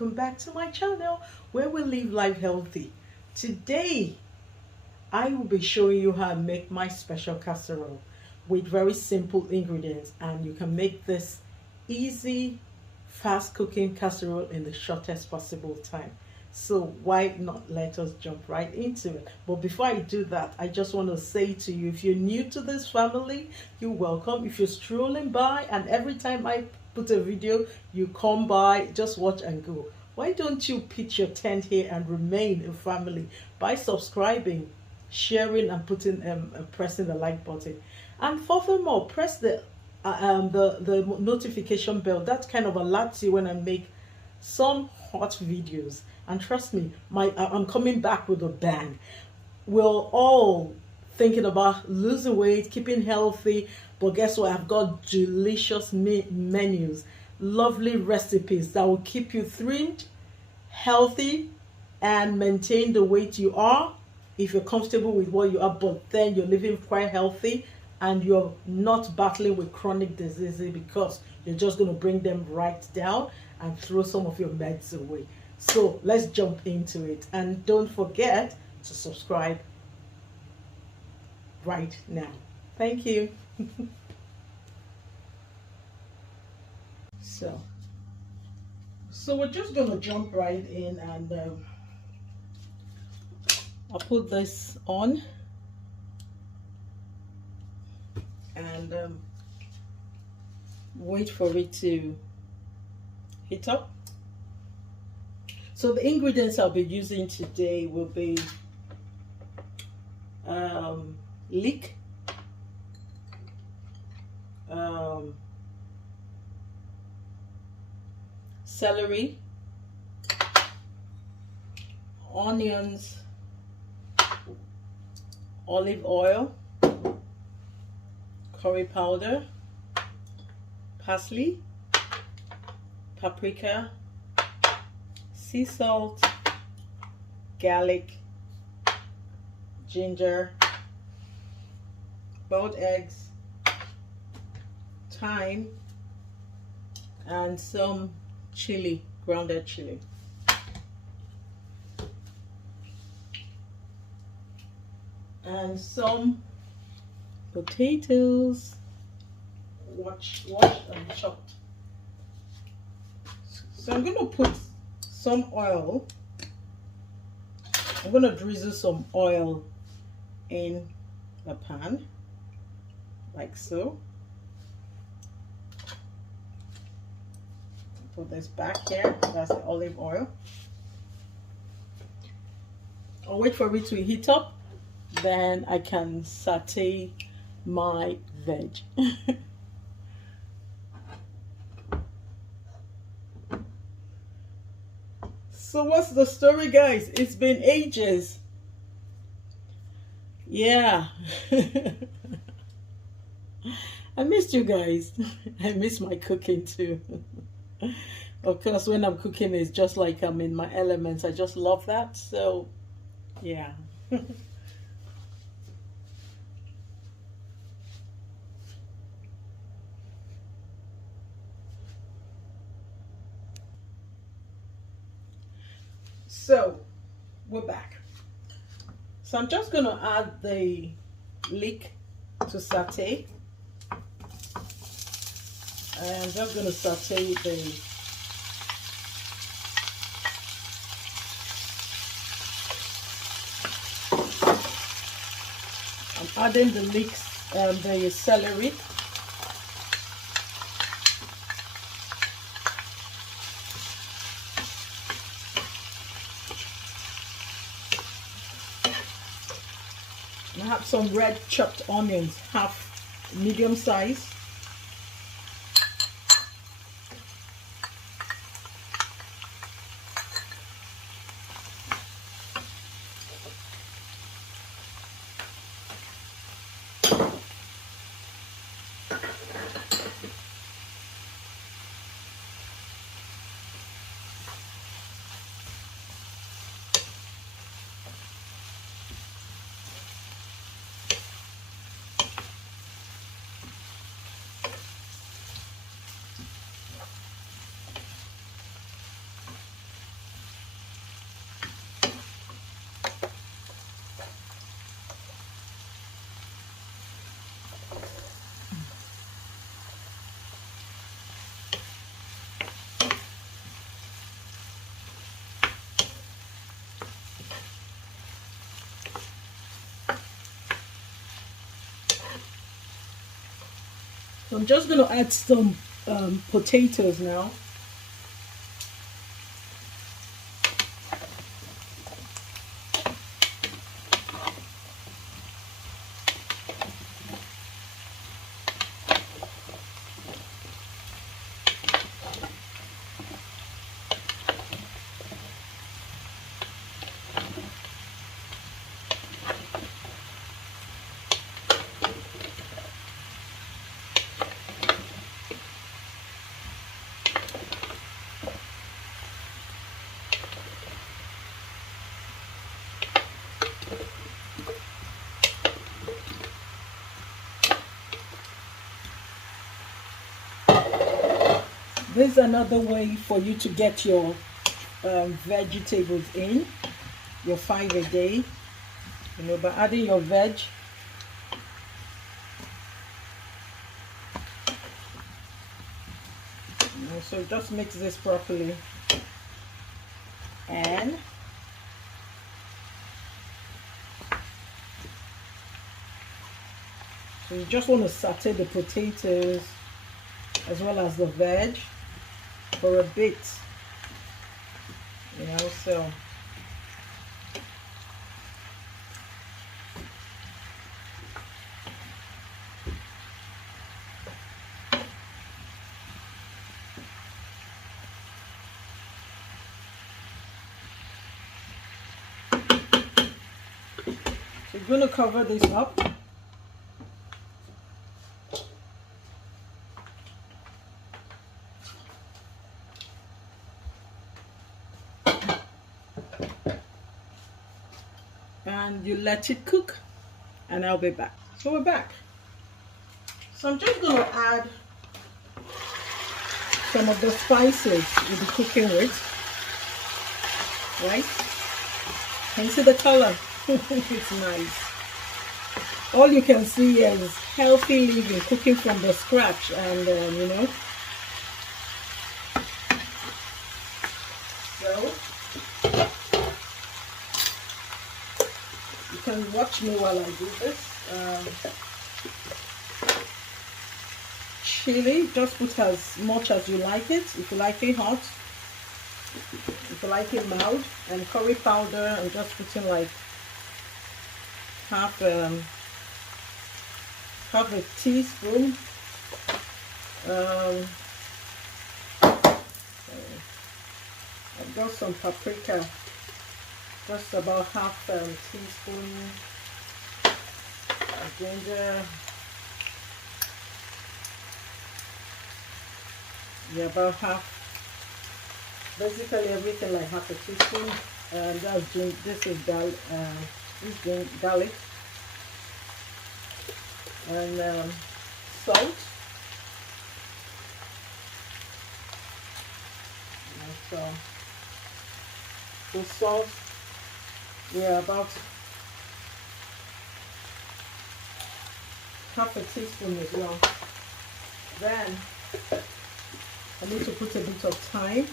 welcome back to my channel where we live life healthy. Today I will be showing you how to make my special casserole with very simple ingredients, and you can make this easy, fast cooking casserole in the shortest possible time. So why not let us jump right into it? But before I do that, I just want to say to you, if you're new to this family, you're welcome. If you're strolling by and every time I put a video you come by, just watch and go, why don't you pitch your tent here and remain a family by subscribing, sharing, and pressing the like button, and furthermore press the notification bell. That kind of alerts you when I make some hot videos. And trust me, I'm coming back with a bang. We're all thinking about losing weight, keeping healthy, but guess what? I've got delicious menus, lovely recipes that will keep you trimmed, healthy, and maintain the weight you are if you're comfortable with what you are, but then you're living quite healthy and you're not battling with chronic diseases, because you're just going to bring them right down and throw some of your meds away. So let's jump into it, and don't forget to subscribe right now. Thank you. So we're just gonna jump right in, and I'll put this on and wait for it to heat up. So the ingredients I'll be using today will be leek, celery, onions, olive oil, curry powder, parsley, paprika, sea salt, garlic, ginger, boiled eggs, thyme, and some chili, grounded chili. And some potatoes, washed and chopped. So I'm going to put some oil. I'm going to drizzle some oil in the pan, like so. Put this back here. That's the olive oil. I'll wait for it to heat up, then I can saute my veg. So what's the story, guys? It's been ages. Yeah. I missed you guys. I miss my cooking too. Of course, when I'm cooking, it's just like I'm in my elements. I just love that. So yeah. So we're back. So I'm just going to add the leek to saute. And I'm just going to saute I'm adding the leeks and the celery. I have some red chopped onions, half medium size. So I'm just going to add some potatoes now. This is another way for you to get your vegetables in, your 5 a day, you know, by adding your veg. You know, so just mix this properly. And so you just want to saute the potatoes as well as the veg for a bit, you know, so you're going to cover this up. And you let it cook, and I'll be back. So we're back. So I'm just going to add some of the spices we'll be cooking with, right? Can you see the color? It's nice. All you can see is healthy living, cooking from the scratch, and you know. So you can watch me while I do this. Chili, just put as much as you like it. If you like it hot, if you like it mild, and curry powder, I'm just putting like half a teaspoon. I've got some paprika, just about half a teaspoon. Ginger, yeah, about half. Basically everything like half a teaspoon. This is garlic, and salt. And so the salt, we're about half a teaspoon as well. Then I need to put a bit of thyme.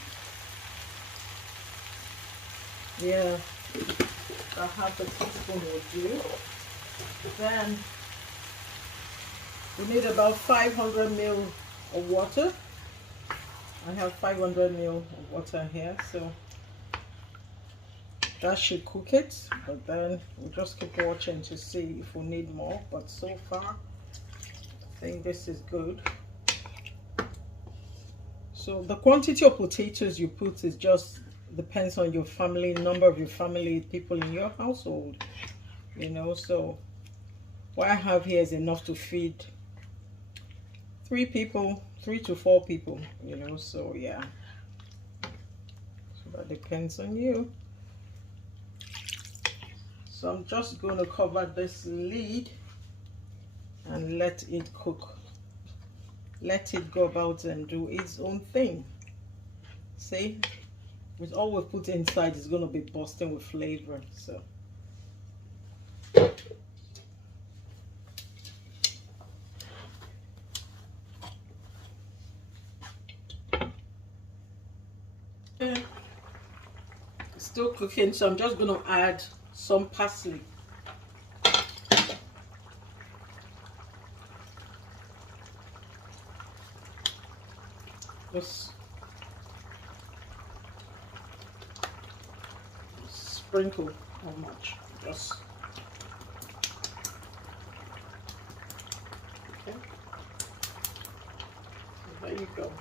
Yeah, about half a teaspoon will do. Then we need about 500 ml of water. I have 500 ml of water here, so that should cook it. But then we'll just keep watching to see if we need more. But so far, I think this is good. So the quantity of potatoes you put is just depends on your family, number of your family, people in your household, you know. So what I have here is enough to feed 3 people, 3 to 4 people, you know. So yeah, so that depends on you. So I'm just going to cover this lid and let it cook. Let it go about and do its own thing. See, with all we put inside, it's going to be bursting with flavor. So yeah. Still cooking, so I'm just going to add some parsley. Just sprinkle how much. Just okay. So there you go.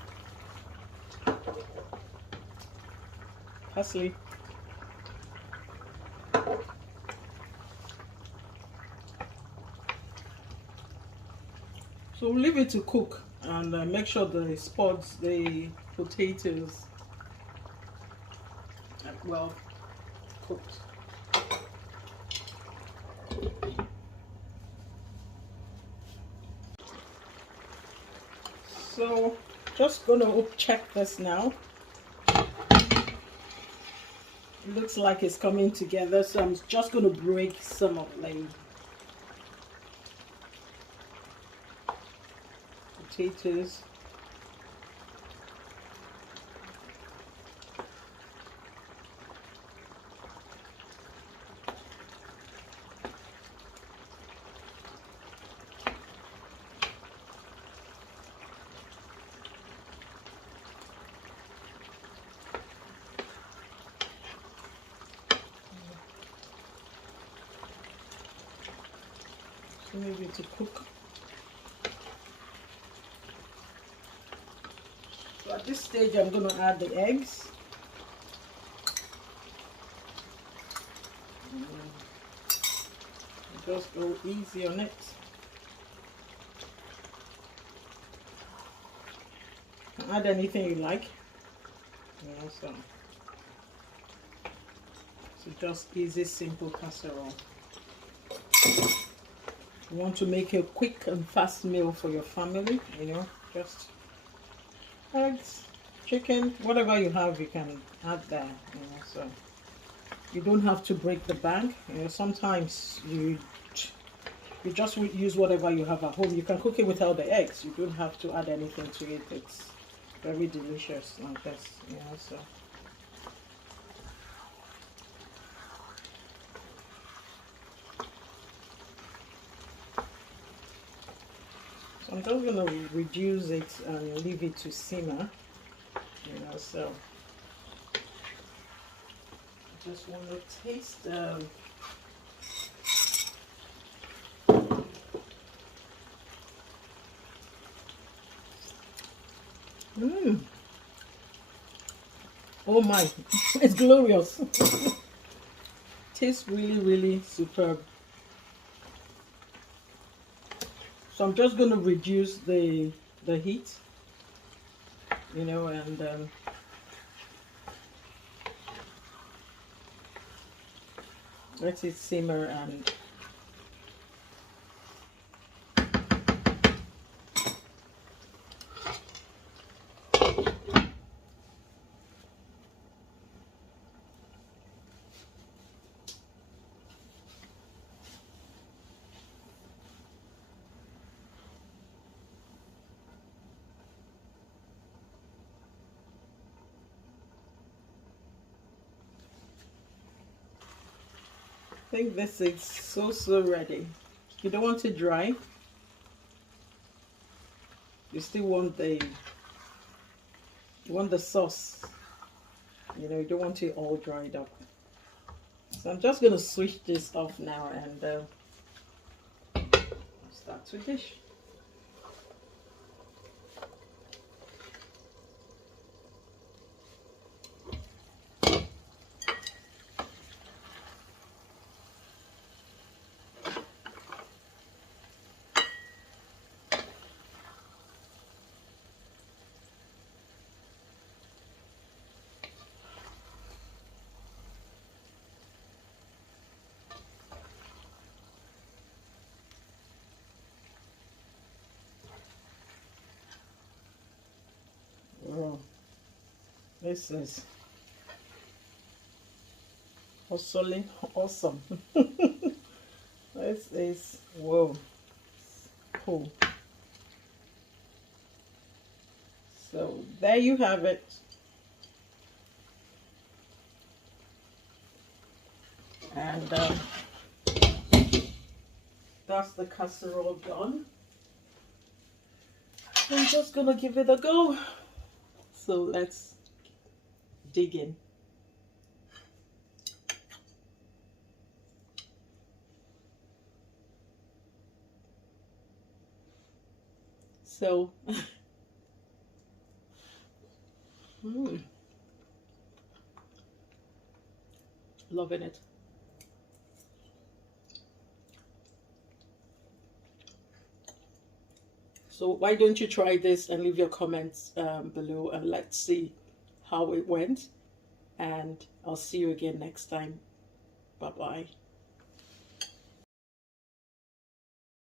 Parsley. So leave it to cook and make sure the spots, the potatoes, are well cooked. So just gonna check this now. It looks like it's coming together, so I'm just gonna break some of the potatoes. So maybe to cook. So at this stage, I'm going to add the eggs. Just go easy on it. Add anything you like. So just easy, simple casserole. You want to make a quick and fast meal for your family, just eggs, chicken, whatever you have, you can add there, so you don't have to break the bank. Sometimes you just use whatever you have at home. You can cook it without the eggs. You don't have to add anything to it. It's very delicious like this, so. So I'm just going to reduce it and leave it to simmer, so I just want to taste Oh my, it's glorious. Tastes really, really superb. So I'm just going to reduce the heat, and let it simmer and I think this is so ready. You don't want it dry. You still want the sauce. You don't want it all dried up. So I'm just going to switch this off now and start to dish. Oh, this is awesome. This is, whoa, cool. So there you have it. And that's the casserole done. I'm just gonna give it a go. So let's dig in. So loving it. So why don't you try this and leave your comments below, and let's see how it went. And I'll see you again next time. Bye bye.